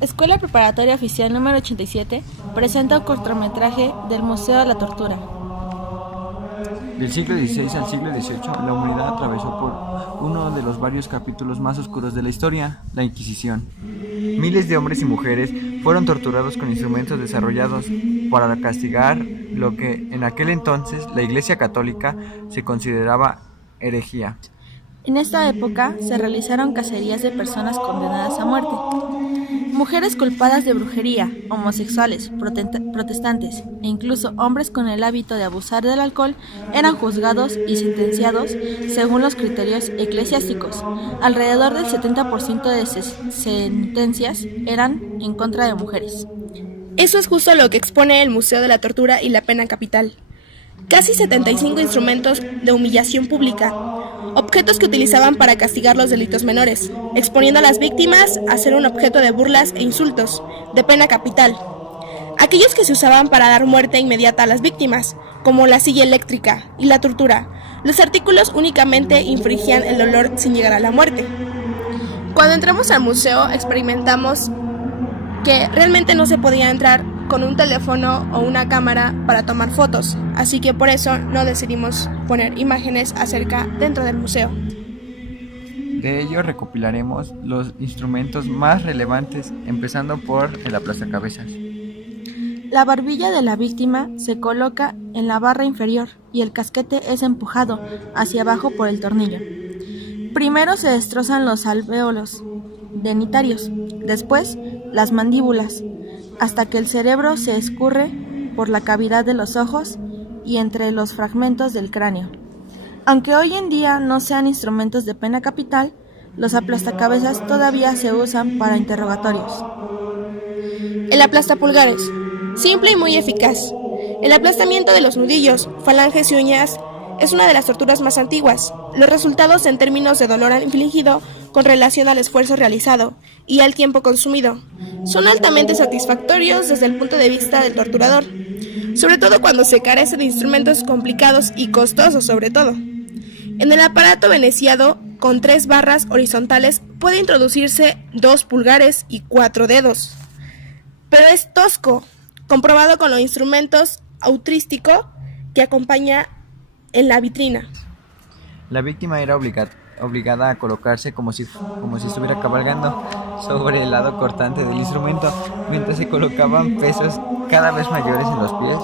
Escuela Preparatoria Oficial número 87 presenta un cortometraje del Museo de la Tortura. Del siglo XVI al siglo XVIII, la humanidad atravesó por uno de los varios capítulos más oscuros de la historia, la Inquisición. Miles de hombres y mujeres fueron torturados con instrumentos desarrollados para castigar lo que en aquel entonces la Iglesia Católica se consideraba herejía. En esta época se realizaron cacerías de personas condenadas a muerte. Mujeres culpadas de brujería, homosexuales, protestantes e incluso hombres con el hábito de abusar del alcohol eran juzgados y sentenciados según los criterios eclesiásticos. Alrededor del 70% de sentencias eran en contra de mujeres. Eso es justo lo que expone el Museo de la Tortura y la Pena Capital. Casi 75 instrumentos de humillación pública, objetos que utilizaban para castigar los delitos menores, exponiendo a las víctimas a ser un objeto de burlas e insultos, de pena capital. Aquellos que se usaban para dar muerte inmediata a las víctimas, como la silla eléctrica y la tortura. Los artículos únicamente infringían el dolor sin llegar a la muerte. Cuando entramos al museo experimentamos que realmente no se podía entrar con un teléfono o una cámara para tomar fotos, así que por eso no decidimos poner imágenes acerca dentro del museo. De ello recopilaremos los instrumentos más relevantes, empezando por el aplastacabezas. La barbilla de la víctima se coloca en la barra inferior y el casquete es empujado hacia abajo por el tornillo. Primero se destrozan los alvéolos dentarios, después las mandíbulas, hasta que el cerebro se escurre por la cavidad de los ojos y entre los fragmentos del cráneo. Aunque hoy en día no sean instrumentos de pena capital, los aplastacabezas todavía se usan para interrogatorios. El aplastapulgares, simple y muy eficaz. El aplastamiento de los nudillos, falanges y uñas es una de las torturas más antiguas. Los resultados en términos de dolor infligido con relación al esfuerzo realizado y al tiempo consumido son altamente satisfactorios desde el punto de vista del torturador, sobre todo cuando se carece de instrumentos complicados y costosos sobre todo. En el aparato veneciado, con 3 barras horizontales, puede introducirse 2 pulgares y 4 dedos. Pero es tosco, comprobado con los instrumentos autrístico que acompaña en la vitrina. La víctima era obligada a colocarse como si estuviera cabalgando sobre el lado cortante del instrumento, mientras se colocaban pesos cada vez mayores en los pies.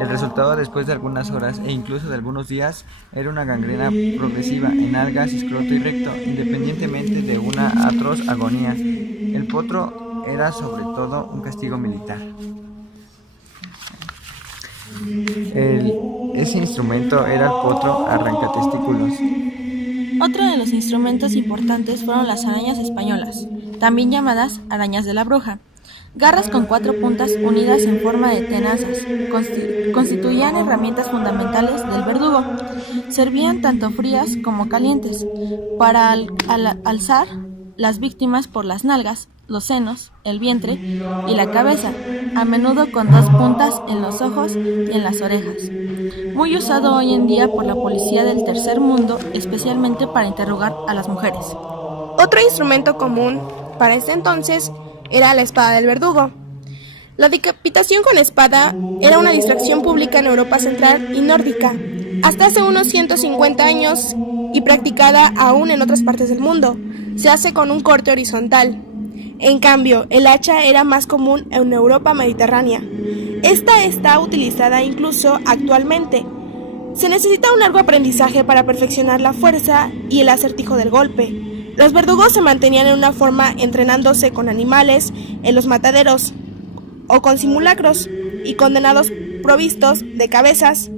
El resultado, después de algunas horas e incluso de algunos días, era una gangrena progresiva en algas, escroto y recto, independientemente de una atroz agonía. El potro era sobre todo un castigo militar. Ese instrumento era el potro arrancatestículos. Otro de los instrumentos importantes fueron las arañas españolas, también llamadas arañas de la bruja. Garras con 4 puntas unidas en forma de tenazas constituían herramientas fundamentales del verdugo. Servían tanto frías como calientes para alzar las víctimas por las nalgas, los senos, el vientre y la cabeza, a menudo con 2 puntas en los ojos y en las orejas. Muy usado hoy en día por la policía del tercer mundo, especialmente para interrogar a las mujeres. Otro instrumento común para este entonces era la espada del verdugo. La decapitación con espada era una distracción pública en Europa central y nórdica, hasta hace unos 150 años y practicada aún en otras partes del mundo. Se hace con un corte horizontal. En cambio, el hacha era más común en Europa mediterránea. Esta está utilizada incluso actualmente. Se necesita un largo aprendizaje para perfeccionar la fuerza y el acertijo del golpe. Los verdugos se mantenían en una forma entrenándose con animales en los mataderos o con simulacros y condenados provistos de cabezas.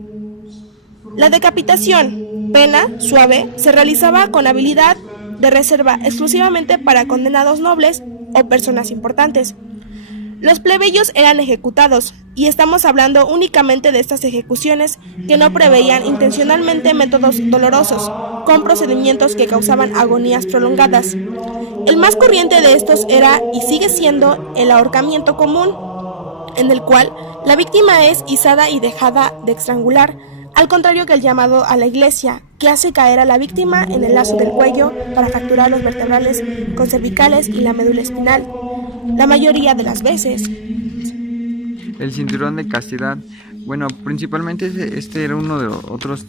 La decapitación, pena suave, se realizaba con habilidad de reserva exclusivamente para condenados nobles o personas importantes. Los plebeyos eran ejecutados, y estamos hablando únicamente de estas ejecuciones que no preveían intencionalmente métodos dolorosos, con procedimientos que causaban agonías prolongadas. El más corriente de estos era, y sigue siendo, el ahorcamiento común, en el cual la víctima es izada y dejada de estrangular, al contrario que el llamado a la iglesia, que hace caer a la víctima en el lazo del cuello para fracturar los vertebrales cervicales y la médula espinal. la mayoría de las veces. El cinturón de castidad. Bueno, principalmente este era uno de los otros,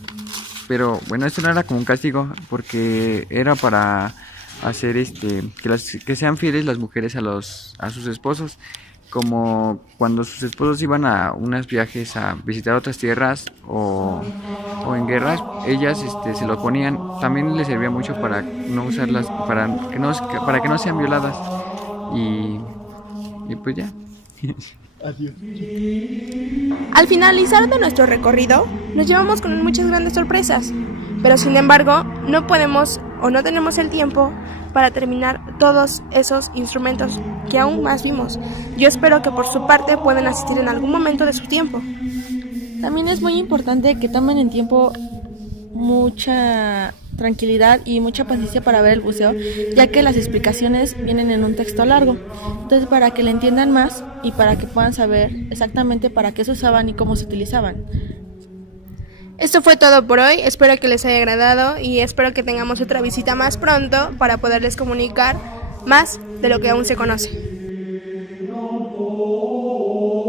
pero bueno, esto no era como un castigo, porque era para hacer que sean fieles las mujeres a sus esposos, como cuando sus esposos iban a unos viajes a visitar otras tierras o en guerras, ellas se lo ponían. También les servía mucho para no usarlas, para que no sean violadas, y pues ya. Al finalizar de nuestro recorrido, nos llevamos con muchas grandes sorpresas, pero sin embargo, no podemos o no tenemos el tiempo para terminar todos esos instrumentos que aún más vimos. Yo espero que por su parte puedan asistir en algún momento de su tiempo. También es muy importante que tomen en tiempo mucha tranquilidad y mucha paciencia para ver el buceo, ya que las explicaciones vienen en un texto largo. Entonces, para que le entiendan más y para que puedan saber exactamente para qué se usaban y cómo se utilizaban. Esto fue todo por hoy, espero que les haya agradado y espero que tengamos otra visita más pronto para poderles comunicar más de lo que aún se conoce.